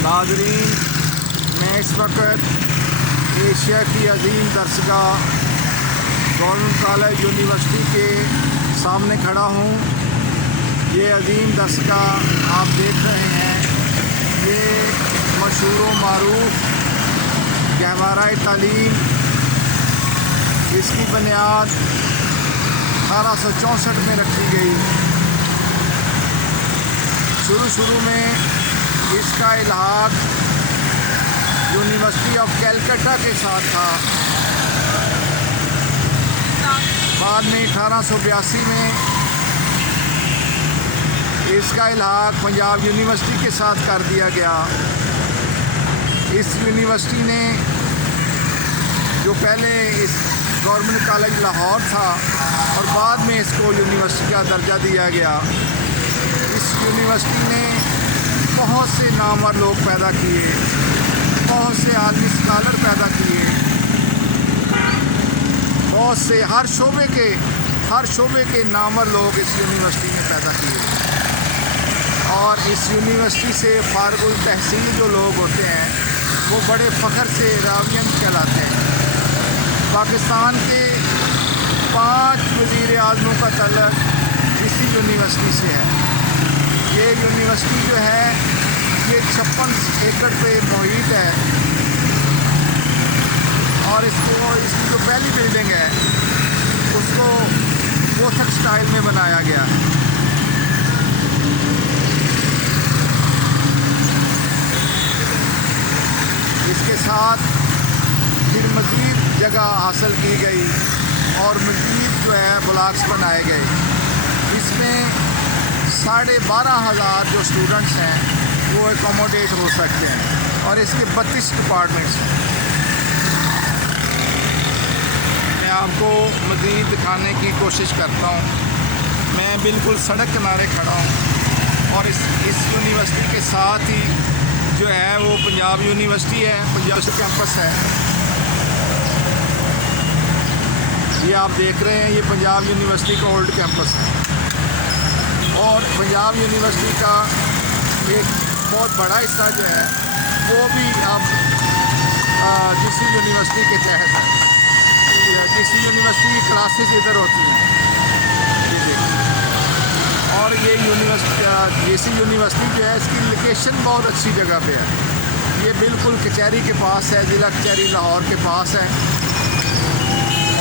नाज़रीन, मैं इस वक्त एशिया की अजीम दरसगाह गवर्नमेंट कॉलेज यूनिवर्सिटी के सामने खड़ा हूँ। ये अजीम दरसगाह आप देख रहे हैं, ये मशहूर व मारूफ गहवाराए तालीम, इसकी बुनियाद 1864 में रखी गई। शुरू में इसका इलाहाक यूनिवर्सिटी ऑफ कैलकाटा के साथ था। बाद में 1882 में इसका इलाहाक पंजाब यूनिवर्सिटी के साथ कर दिया गया। इस यूनिवर्सिटी ने, जो पहले इस गवर्नमेंट कॉलेज लाहौर था और बाद में इसको यूनिवर्सिटी का दर्जा दिया गया, इस यूनिवर्सिटी ने बहुत से नामवर लोग पैदा किए, बहुत से आलमी स्कॉलर पैदा किए, बहुत से हर शोबे के नामवर लोग इस यूनिवर्सिटी में पैदा किए। और इस यूनिवर्सिटी से फारगुल तहसील जो लोग होते हैं वो बड़े फ़ख्र से रावियन कहलाते हैं। पाकिस्तान के 5 वज़ीर आज़मों का तल्लुक़ इसी यूनिवर्सिटी से है। ये यूनिवर्सिटी जो है ये 56 एकड़ पे मुहित है और इसकी जो पहली बिल्डिंग है उसको गोथिक स्टाइल में बनाया गया है। इसके साथ फिर मज़ीद जगह हासिल की गई और मज़ीद जो है ब्लॉक्स बनाए गए। इसमें 12,500 जो स्टूडेंट्स हैं वो एकोमोडेट हो सकते हैं और इसके 32 डिपार्टमेंट्स हैं। मैं आपको मज़ीद दिखाने की कोशिश करता हूँ। मैं बिल्कुल सड़क किनारे खड़ा हूँ और इस यूनिवर्सिटी के साथ ही जो है वो पंजाब यूनिवर्सिटी है, पंजाब कैंपस है। ये आप देख रहे हैं, ये पंजाब यूनिवर्सिटी का ओल्ड कैंपस है और पंजाब यूनिवर्सिटी का एक बहुत बड़ा हिस्सा जो है वो भी अब किसी यूनिवर्सिटी के तहत है। किसी यूनिवर्सिटी की क्लासेस इधर होती हैं, ये देखिए। और ये यूनिवर्सिटी यूनिवर्सिटी जो है इसकी लोकेशन बहुत अच्छी जगह पे है। ये बिल्कुल कचहरी के पास है, ज़िला कचहरी लाहौर के पास है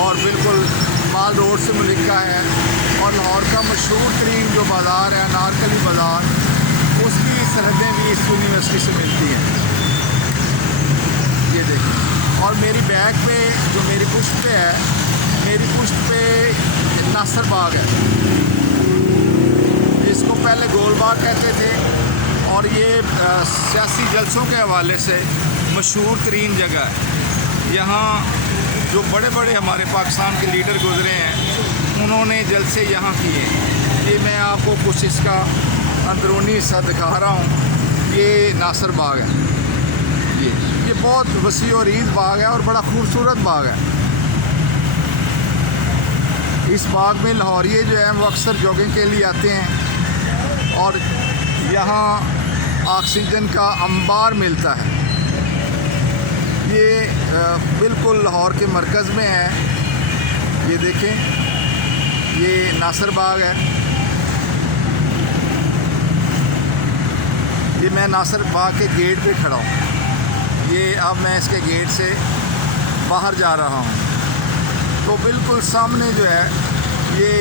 और बिल्कुल माल रोड से मुलिका है। और लाहौर का मशहूर तरीन जो बाज़ार है अनारकली बाज़ार, उसकी सरहदें भी इस यूनिवर्सिटी से मिलती हैं। ये देखिए। और मेरी बैक पे जो मेरी पुश्त पे है, मेरी पुश्त पे नासर बाग है, इसको पहले गोल बाग कहते थे और ये सियासी जलसों के हवाले से मशहूर तरीन जगह है। यहाँ जो बड़े बड़े हमारे पाकिस्तान के लीडर गुजरे हैं उन्होंने जलसे यहाँ किए। ये मैं आपको कुछ इसका अंदरूनी हिस्सा दिखा रहा हूँ। ये नासर बाग है, ये बहुत वसी और ईद बाग है और बड़ा खूबसूरत बाग है। इस बाग में लाहौरिये जो है वो अक्सर जॉगिंग के लिए आते हैं और यहाँ ऑक्सीजन का अंबार मिलता है। ये बिल्कुल लाहौर के मरकज़ में है। ये देखें, ये नासर बाग है। ये मैं नासर बाग के गेट पे खड़ा हूँ। ये अब मैं इसके गेट से बाहर जा रहा हूँ तो बिल्कुल सामने जो है ये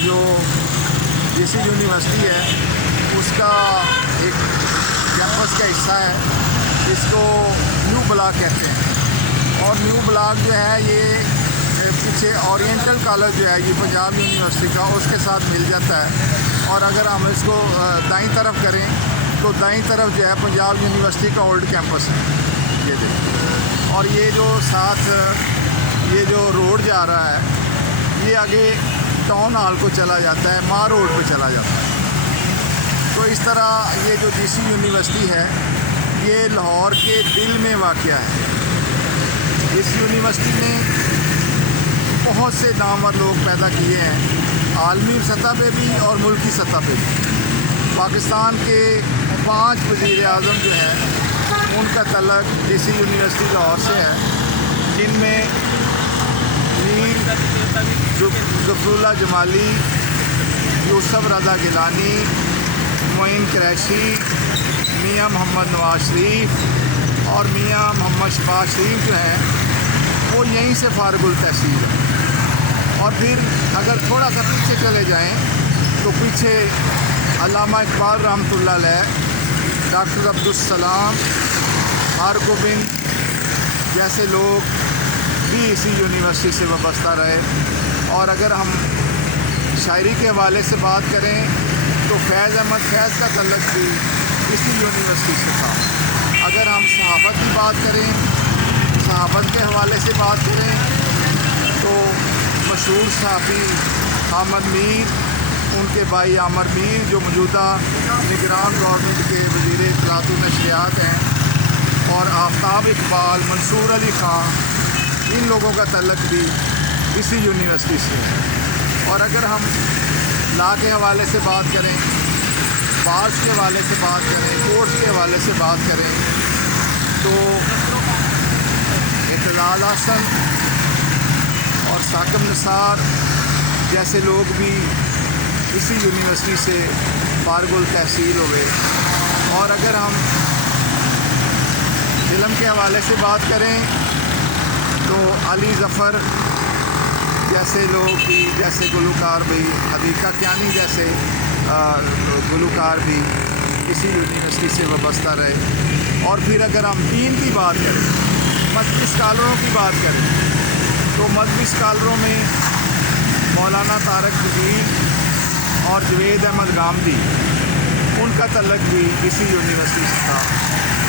जो जिसी यूनिवर्सिटी है उसका एक कैंपस का हिस्सा है, इसको न्यू ब्लॉक कहते हैं। और न्यू ब्लॉक जो है ये पीछे ओरिएंटल कॉलेज जो है ये पंजाब यूनिवर्सिटी का, उसके साथ मिल जाता है। और अगर हम इसको दाईं तरफ करें तो दाईं तरफ जो है पंजाब यूनिवर्सिटी का ओल्ड कैंपस है। ये देखिए। और ये जो साथ ये जो रोड जा रहा है ये आगे टाउन हॉल को चला जाता है, मार रोड पे चला जाता है। तो इस तरह ये जो जीसी यूनिवर्सिटी है ये लाहौर के दिल में वाक़या है। इस यूनिवर्सिटी ने बहुत से नामवर लोग पैदा किए हैं, आलमी सतह पे भी और मुल्की सतह पे भी। पाकिस्तान के 5 वज़ीर आज़म जो है उनका तल्लक DC यूनिवर्सिटी लाहौर से है, जिनमें मीर ज़फ़रुल्लाह जमाली, यूसुफ रज़ा गिलानी, मोइन कुरैशी, मियाँ मोहम्मद नवाज शरीफ और मियाँ मोहम्मद शफात शरीफ जो हैं वो यहीं से फारगुल तहसील है। और फिर अगर थोड़ा सा पीछे चले जाएं तो पीछे अल्लामा इकबाल रहमतुल्लाह अलैह, डॉक्टर अब्दुल सलाम, हारगोबिंद जैसे लोग भी इसी यूनिवर्सिटी से वाबस्ता रहे। और अगर हम शायरी के हवाले से बात करें तो फैज़ अहमद फैज़ का तल्लक भी इसी यूनिवर्सिटी से था। अगर हम सहाफ़त की बात करें, सहाफ़त के हवाले से बात करें तो मशहूर सहाफ़ी अहमद मीर, उनके भाई आमर मीर जो मौजूदा निगरान गवर्नमेंट के वज़ीर इत्तलात व नशरियात हैं, और आफ्ताब इकबाल, मंसूर अली ख़ान, इन लोगों का तल्लक भी इसी यूनिवर्सिटी से है। और अगर हम ला के हवाले से बात करें, बास के हवाले से बात करें, कोर्स के हवाले से बात करें तो इतलाल हसन और साकिब निसार जैसे लोग भी इसी यूनिवर्सिटी से फारगुल तहसील हुए। और अगर हम इल्म के हवाले से बात करें तो अली ज़फ़र जैसे लोग भी, जैसे गुलकार भी, हदीका कियानी जैसे गुलकार भी इसी यूनिवर्सिटी से वाबस्ता रहे। और फिर अगर हम दीन की बात करें, मज़हबी स्कॉलरों की बात करें तो मज़हबी स्कॉलरों में मौलाना तारक वज़ीर और जवेद अहमद गामदी, उनका तल्लक भी इसी यूनिवर्सिटी से था।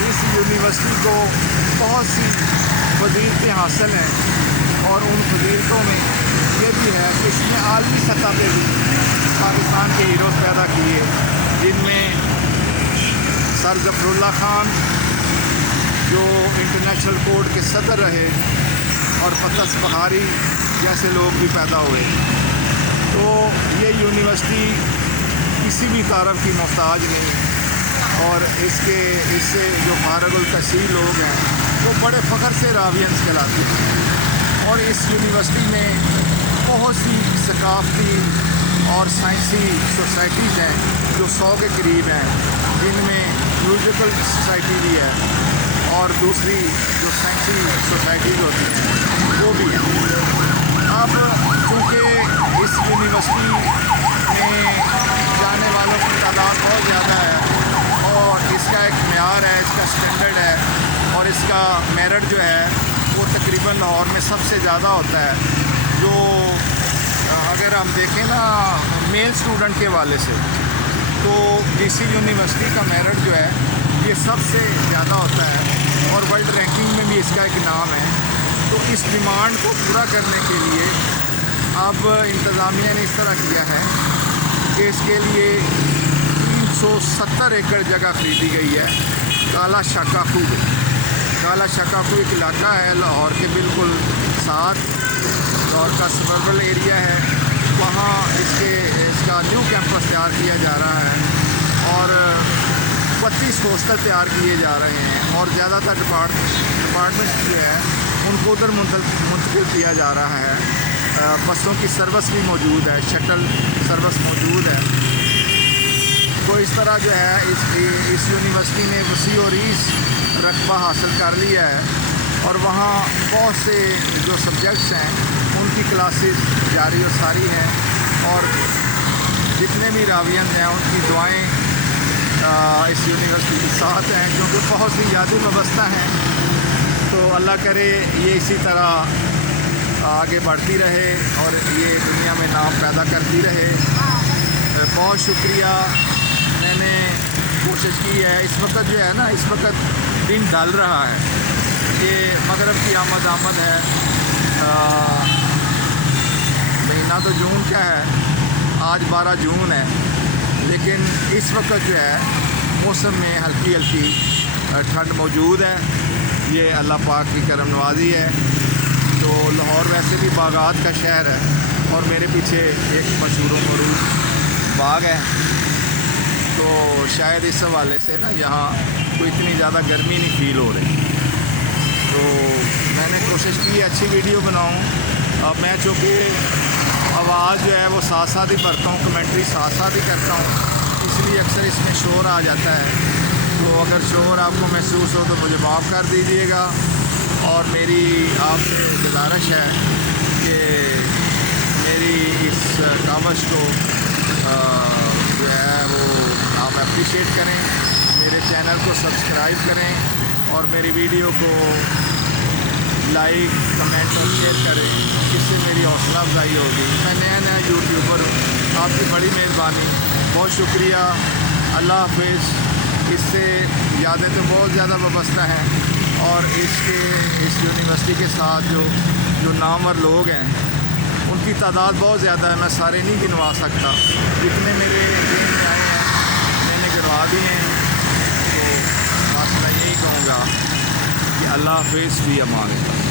इस यूनिवर्सिटी को बहुत सी फजीलतें हासिल हैं और उन फजीलतों में ये भी है कि इसने आलमी सतह पे भी पाकिस्तान के हीरोज़ पैदा किए, जिनमें सर ज़फ़रुल्लाह ख़ान जो इंटरनेशनल कोर्ट के सदर रहे और फतह बहारी जैसे लोग भी पैदा हुए। तो ये यूनिवर्सिटी किसी भी तारफ़ की मोहताज नहीं, और इससे जो फारगुल तहसील लोग हैं वो बड़े फ़ख्र से रावियंस कहलाते हैं। और इस यूनिवर्सिटी में बहुत सी सकाफ़ती और साइंसी सोसाइटीज़ हैं जो 100 के करीब हैं, जिनमें म्यूज़िकल सोसाइटी भी है और दूसरी जो साइंसी सोसाइटीज़ होती हैं वो भी है। अब चूँकि इस यूनिवर्सिटी में जाने वालों की तादाद बहुत ज़्यादा है और इसका एक म्यार है, इसका स्टैंडर्ड है और इसका मेरिट जो है वो तकरीबन लाहौर में सबसे ज़्यादा होता है। जो अगर हम देखें ना मेल स्टूडेंट के हवाले से तो DC यूनिवर्सिटी का मेरिट जो है ये सबसे ज़्यादा होता है और वर्ल्ड रैंकिंग में भी इसका एक नाम है। तो इस डिमांड को पूरा करने के लिए अब इंतज़ामिया ने इस तरह किया है कि इसके लिए 370 एकड़ जगह खरीदी गई है काला शाकाखू में। काला शाकाखू एक इलाका है लाहौर के बिल्कुल साथ, लाहौर का सबर्बल एरिया है, वहाँ इसका न्यू कैंपस तैयार किया जा रहा है और 32 हॉस्टल तैयार किए जा रहे हैं और ज़्यादातर डिपार्टमेंट्स जो है उनको उधर मुंतकिल किया जा रहा है। बसों की सर्विस भी मौजूद है, शटल सर्विस मौजूद है। तो इस तरह जो है इस यूनिवर्सिटी ने वसी और रीस रकबा हासिल कर लिया है और वहाँ बहुत से जो सब्जेक्ट्स हैं उनकी क्लासेस जारी और सारी हैं और जितने भी रावियन हैं उनकी दुआएं इस यूनिवर्सिटी के साथ हैं, क्योंकि बहुत सी यादें वाबस्ता हैं। तो अल्लाह करे ये इसी तरह आगे बढ़ती रहे और ये दुनिया में नाम पैदा करती रहे। बहुत शुक्रिया, मैंने कोशिश की है। इस वक्त जो है ना, इस वक्त दिन ढल रहा है, ये मगरब की आमद है। महीना तो जून का है, आज 12 जून है, लेकिन इस वक्त जो है मौसम में हल्की हल्की ठंड मौजूद है। ये अल्लाह पाक की करम नवाजी है। तो लाहौर वैसे भी बागात का शहर है और मेरे पीछे एक मशहूर मरूफ बाग है तो शायद इस हवाले से ना यहाँ कोई इतनी ज़्यादा गर्मी नहीं फील हो रही। तो मैंने कोशिश की अच्छी वीडियो बनाऊँ। अब मैं चूँकि आवाज़ जो है वो साथ साथ ही भरता हूँ, कमेंट्री साथ साथ ही करता हूँ, इसलिए अक्सर इसमें शोर आ जाता है। तो अगर शोर आपको महसूस हो तो मुझे माफ़ कर दीजिएगा। और मेरी आपसे गुजारिश है कि मेरी इस कावश को जो है वो आप अप्रिशिएट करें, मेरे चैनल को सब्सक्राइब करें और मेरी वीडियो को लाइक, कमेंट और शेयर करें, इससे मेरी हौसला अफजाई होगी। मैं नया यूट्यूबर हूँ, आपकी बड़ी मेहरबानी, बहुत शुक्रिया। अल्लाह हाफिज़। इससे यादें तो बहुत ज़्यादा वाबस्ता हैं और इस यूनिवर्सिटी के साथ जो नामवर लोग हैं उनकी तादाद बहुत ज़्यादा है। मैं सारे नहीं गिनवा सकता, जितने मेरे जेल में आए हैं मैंने गिनवा दिए हैं। तो बस मैं यही कहूँगा कि अल्लाह हाफिज़ भी अमान है।